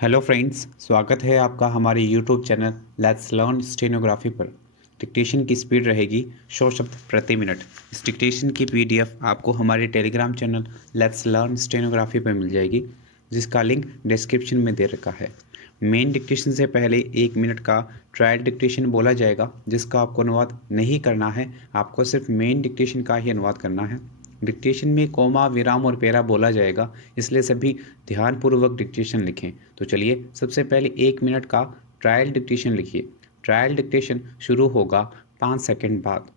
Hello friends, स्वागत है आपका हमारे YouTube channel let's learn stenography पर। डिक्टेशन की स्पीड रहेगी 100 शब्द प्रति मिनट। इस डिक्टेशन की पीडीएफ आपको हमारे Telegram channel let's learn stenography पर मिल जाएगी, जिसका लिंक डिस्क्रिप्शन में दे रखा है। मेन डिक्टेशन से पहले 1 मिनट का ट्रायल डिक्टेशन बोला जाएगा, जिसका आपको अनुवाद नहीं करना है। आपको सिर्फ मेन डिक्टेशन का ही अनुवाद करना है। डिक्टेशन में कोमा, विराम और पेरा बोला जाएगा, इसलिए सभी ध्यानपूर्वक डिक्टेशन लिखें। तो चलिए सबसे पहले 1 मिनट का ट्रायल डिक्टेशन लिखिए। ट्रायल डिक्टेशन शुरू होगा 5 सेकंड बाद।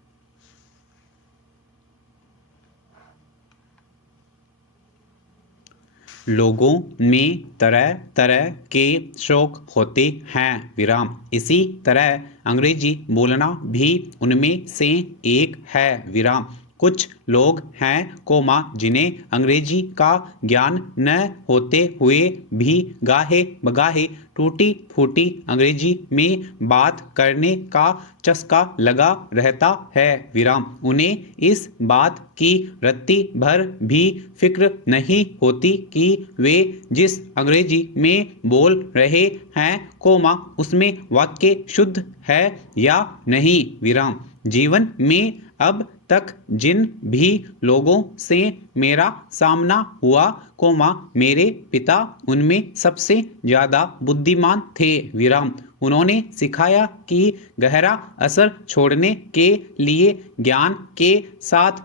लोगों में तरह तरह के शौक होते हैं, विराम। इसी तरह अंग्रेजी बोलना भी उनमें से एक है, विराम। कुछ लोग हैं कोमा जिन्हें अंग्रेजी का ज्ञान न होते हुए भी गाहे बगाहे टूटी फूटी अंग्रेजी में बात करने का चस्का लगा रहता है, विराम। उन्हें इस बात की रत्ती भर भी फिक्र नहीं होती कि वे जिस अंग्रेजी में बोल रहे हैं कोमा उसमें वाक्य शुद्ध है या नहीं, विराम। जीवन में अब तक जिन भी लोगों से मेरा सामना हुआ कोमा मेरे पिता उनमें सबसे ज़्यादा बुद्धिमान थे, विराम। उन्होंने सिखाया कि गहरा असर छोड़ने के लिए ज्ञान के साथ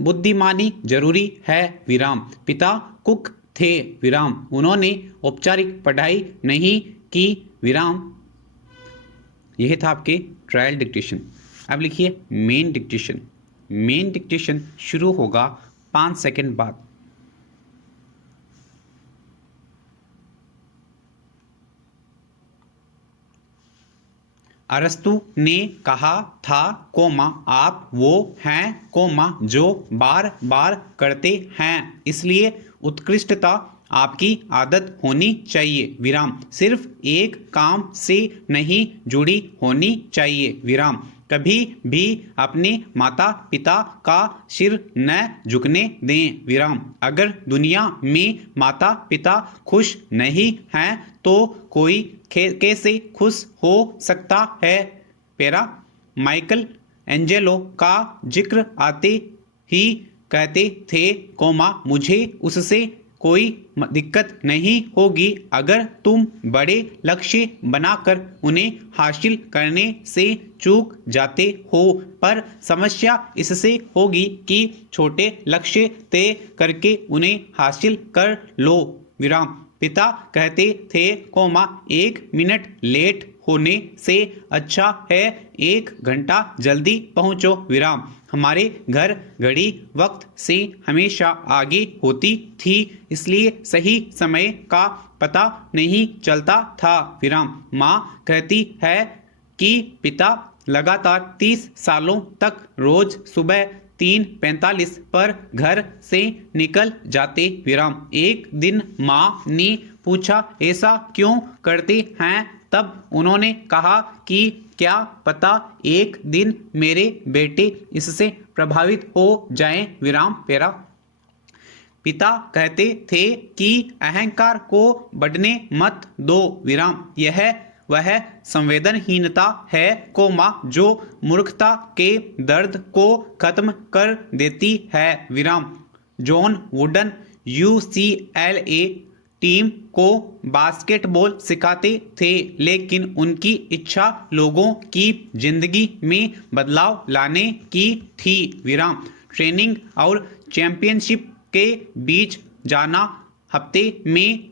बुद्धिमानी जरूरी है, विराम। पिता कुक थे, विराम। उन्होंने औपचारिक पढ़ाई नहीं की, विराम। यह था आपके ट्रायल डिक्टेशन। अब लिखिए मेन डिक्टेशन। मेन डिक्टेशन शुरू होगा 5 सेकंड बाद। अरस्तु ने कहा था कोमा आप वो हैं कोमा जो बार बार करते हैं, इसलिए उत्कृष्टता आपकी आदत होनी चाहिए, विराम। सिर्फ एक काम से नहीं जुड़ी होनी चाहिए, विराम। कभी भी अपने माता पिता का सिर न झुकने दें, विराम। अगर दुनिया में माता पिता खुश नहीं हैं तो कोई कैसे खुश हो सकता है, पेरा। माइकल एंजेलो का जिक्र आते ही कहते थे कोमा मुझे उससे कोई दिक्कत नहीं होगी अगर तुम बड़े लक्ष्य बनाकर उन्हें हासिल करने से चूक जाते हो, पर समस्या इससे होगी कि छोटे लक्ष्य तय करके उन्हें हासिल कर लो, विराम। पिता कहते थे कोमा 1 मिनट लेट होने से अच्छा है 1 घंटा जल्दी पहुंचो, विराम। हमारे घर घड़ी वक्त से हमेशा आगे होती थी, इसलिए सही समय का पता नहीं चलता था, विराम। माँ कहती है कि पिता लगातार 30 सालों तक रोज सुबह 3:45 पर घर से निकल जाते, विराम। एक दिन माँ ने पूछा ऐसा क्यों करते हैं, तब उन्होंने कहा कि क्या पता एक दिन मेरे बेटे इससे प्रभावित हो जाएं, विराम, पेरा। पिता कहते थे कि अहंकार को बढ़ने मत दो, विराम। यह वह संवेदनहीनता है कोमा जो मूर्खता के दर्द को खत्म कर देती है, विराम। जॉन वुडन UCLA टीम को बास्केटबॉल सिखाते थे, लेकिन उनकी इच्छा लोगों की जिंदगी में बदलाव लाने की थी, विराम। ट्रेनिंग और चैंपियनशिप के बीच जाना, हफ्ते में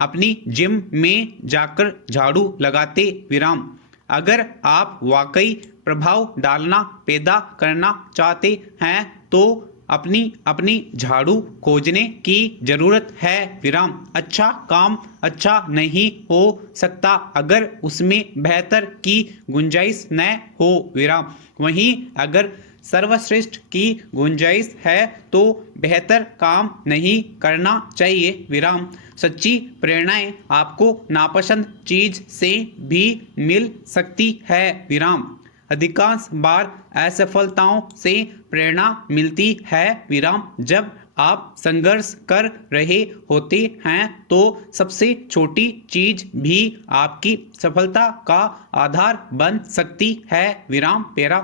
अपनी जिम में जाकर झाड़ू लगाते, विराम। अगर आप वाकई प्रभाव डालना पैदा करना चाहते हैं तो अपनी झाड़ू खोजने की जरूरत है, विराम। अच्छा काम अच्छा नहीं हो सकता अगर उसमें बेहतर की गुंजाइश न हो, विराम। वहीं अगर सर्वश्रेष्ठ की गुंजाइश है तो बेहतर काम नहीं करना चाहिए, विराम। सच्ची प्रेरणाएं आपको नापसंद चीज से भी मिल सकती है, विराम। अधिकांश बार असफलताओं से प्रेरणा मिलती है, विराम। जब आप संघर्ष कर रहे होते हैं तो सबसे छोटी चीज भी आपकी सफलता का आधार बन सकती है। विराम पेरा।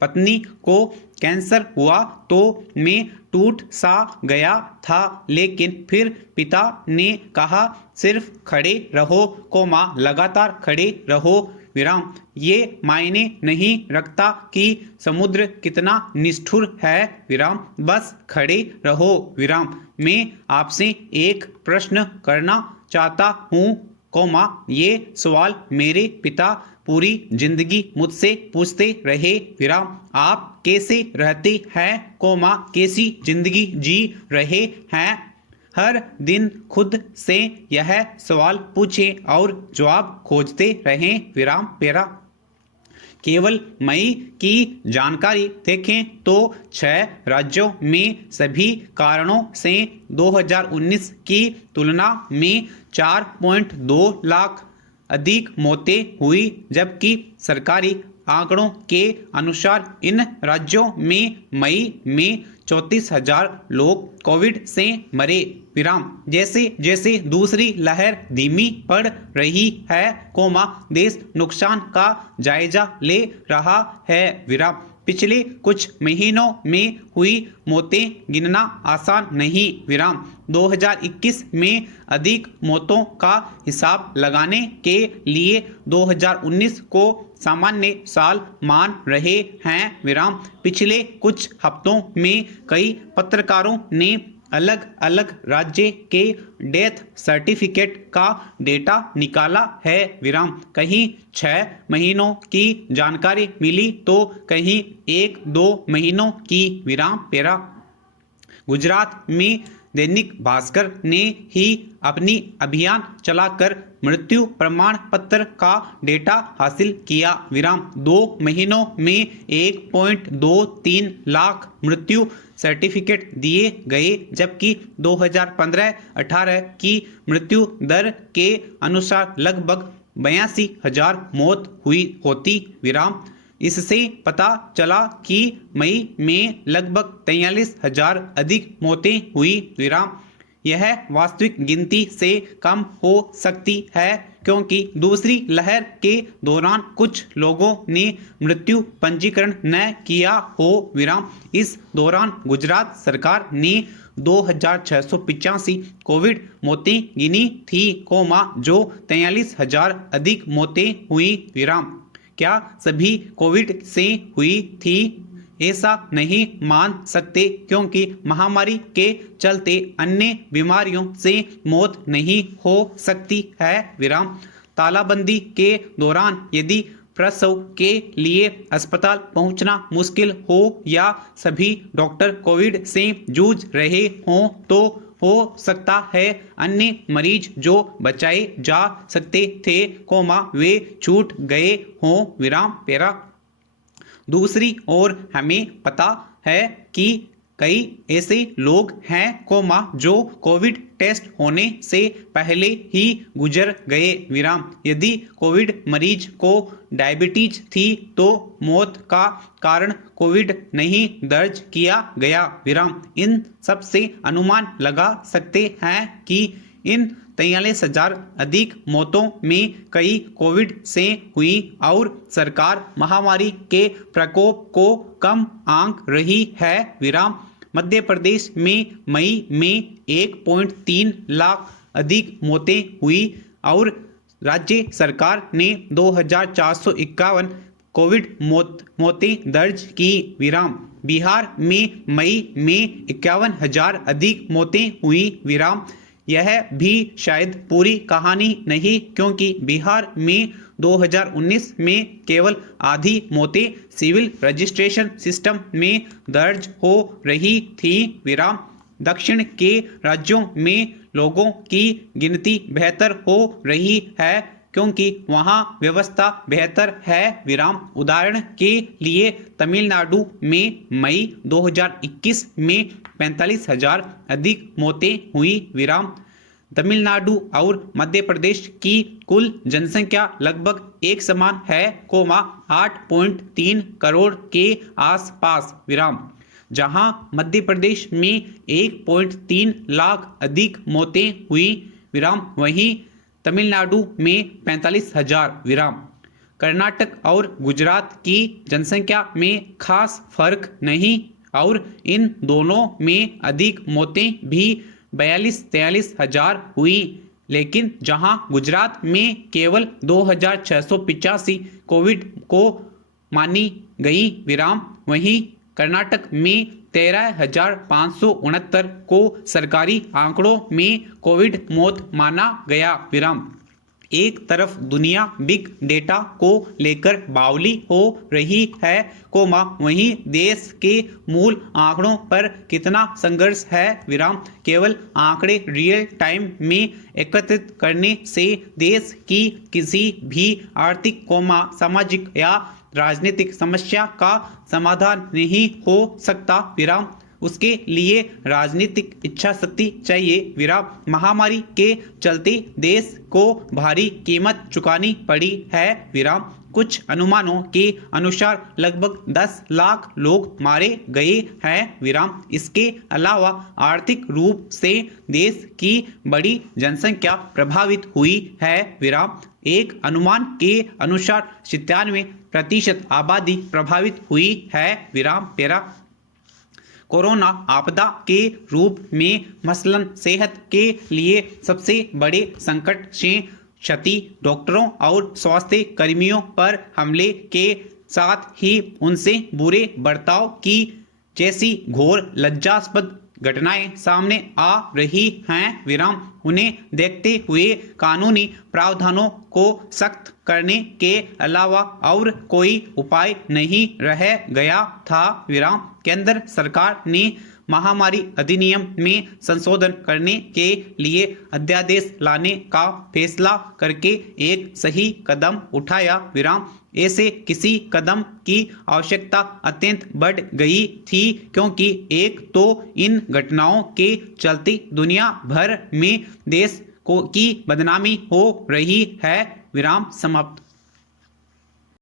पत्नी को कैंसर हुआ तो मैं टूट सा गया था, लेकिन फिर पिता ने कहा सिर्फ खड़े रहो, लगातार खड़े रहो। विराम। ये मायने नहीं रखता कि समुद्र कितना निष्ठुर है। विराम। बस खड़े रहो। विराम। मैं आपसे एक प्रश्न करना चाहता हूँ, ये सवाल मेरे पिता पूरी जिंदगी मुझसे पूछते रहे। विराम। आप कैसे रहते हैं, कैसी जिंदगी जी रहे हैं? हर दिन खुद से यह सवाल पूछें और जवाब खोजते रहें। विराम पेरा। केवल मई की जानकारी देखें तो 6 राज्यों में सभी कारणों से 2019 की तुलना में 4.2 लाख अधिक मौतें हुई, जबकि सरकारी आंकड़ों के अनुसार इन राज्यों में मई में 34,000 लोग कोविड से मरे। विराम। जैसे जैसे दूसरी लहर धीमी पड़ रही है, देश नुकसान का जायजा ले रहा है। विराम। पिछले कुछ महीनों में हुई मौतें गिनना आसान नहीं। विराम। 2021 में अधिक मौतों का हिसाब लगाने के लिए 2019 को सामान्य साल मान रहे हैं। विराम। पिछले कुछ हफ्तों में कई पत्रकारों ने अलग अलग राज्य के डेथ सर्टिफिकेट का डेटा निकाला है। विराम। कहीं 6 महीनों की जानकारी मिली तो कहीं 1-2 महीनों की। विराम पेरा। गुजरात में दैनिक भास्कर ने ही अपनी अभियान चलाकर मृत्यु प्रमाण पत्र का डेटा हासिल किया। विराम। 2 महीनों में 1.23 लाख मृत्यु सर्टिफिकेट दिए गए, जबकि 2015-18 की मृत्यु दर के अनुसार लगभग 82,000 मौत हुई होती। विराम। इससे पता चला कि मई में लगभग 43,000 अधिक मौतें हुई। विराम। यह वास्तविक गिनती से कम हो सकती है, क्योंकि दूसरी लहर के दौरान कुछ लोगों ने मृत्यु पंजीकरण न किया हो। विराम। इस दौरान गुजरात सरकार ने 2,685 कोविड मौतें गिनी थी, जो 43,000 अधिक मौतें हुई। विराम। क्या सभी कोविड से हुई थी? ऐसा नहीं मान सकते, क्योंकि महामारी के चलते अन्य बीमारियों से मौत नहीं हो सकती है। विराम। तालाबंदी के दौरान यदि प्रसव के लिए अस्पताल पहुंचना मुश्किल हो या सभी डॉक्टर कोविड से जूझ रहे हों तो हो सकता है अन्य मरीज जो बचाए जा सकते थे, वे छूट गए हों। विराम पेरा। दूसरी ओर हमें पता है कि कई ऐसे लोग हैं, जो कोविड टेस्ट होने से पहले ही गुजर गए। विराम। यदि कोविड मरीज को डायबिटीज थी तो मौत का कारण कोविड नहीं दर्ज किया गया। विराम। इन सब से अनुमान लगा सकते हैं कि इन 43,000 अधिक मौतों में कई कोविड से हुई और सरकार महामारी के प्रकोप को कम आंक रही है। विराम। मध्य प्रदेश में मई में 1.3 लाख अधिक मौतें हुई और राज्य सरकार ने 2,451 कोविड मौतें दर्ज की। विराम। बिहार में मई में 51,000 अधिक मौतें हुई। विराम। यह भी शायद पूरी कहानी नहीं, क्योंकि बिहार में 2019 में केवल आधी मौतें सिविल रजिस्ट्रेशन सिस्टम में दर्ज हो रही थी। विराम। दक्षिण के राज्यों में लोगों की गिनती बेहतर हो रही है, क्योंकि वहां व्यवस्था बेहतर है। विराम। उदाहरण के लिए तमिलनाडु में मई 2021 में 45,000 अधिक मौतें हुई। विराम। तमिलनाडु और मध्य प्रदेश की कुल जनसंख्या लगभग एक समान है, 8.3 करोड़ के आसपास। विराम। जहां मध्य प्रदेश में 1.3 लाख अधिक मौतें हुई विराम, वहीं तमिलनाडु में 45,000 विराम। कर्नाटक और गुजरात की जनसंख्या में खास फर्क नहीं और इन दोनों में अधिक मौतें भी 42-43 हजार हुई, लेकिन जहां गुजरात में केवल 2,685 कोविड को मानी गई विराम, वहीं कर्नाटक में 13,569 को सरकारी आंकड़ों में कोविड मौत माना गया विराम। एक तरफ दुनिया बिग डेटा को लेकर बावली हो रही है कोमा, वहीं देश के मूल आंकड़ों पर कितना संघर्ष है विराम। केवल आंकड़े रियल टाइम में एकत्रित करने से देश की किसी भी आर्थिक कोमा सामाजिक या राजनीतिक समस्या का समाधान नहीं हो सकता विराम। उसके लिए राजनीतिक इच्छा शक्ति चाहिए विराम। महामारी के चलते देश को भारी कीमत चुकानी पड़ी है विराम। कुछ अनुमानों के अनुसार लगभग 10 लाख लोग मारे गए हैं विराम। इसके अलावा आर्थिक रूप से देश की बड़ी जनसंख्या प्रभावित हुई है विराम। एक अनुमान के अनुसार 97% आबादी प्रभावित हुई है विराम। पेरा कोरोना आपदा के रूप में मसलन सेहत के लिए सबसे बड़े संकट से क्षति डॉक्टरों और स्वास्थ्य कर्मियों पर हमले के साथ ही उनसे बुरे बर्ताव की जैसी घोर लज्जास्पद घटनाएं सामने आ रही हैं विराम। उन्हें देखते हुए कानूनी प्रावधानों को सख्त करने के अलावा और कोई उपाय नहीं रह गया था विराम। केंद्र सरकार ने महामारी अधिनियम में संशोधन करने के लिए अध्यादेश लाने का फैसला करके एक सही कदम उठाया विराम। ऐसे किसी कदम की आवश्यकता अत्यंत बढ़ गई थी, क्योंकि एक तो इन घटनाओं के चलते दुनिया भर में देश की बदनामी हो रही है विराम। समाप्त।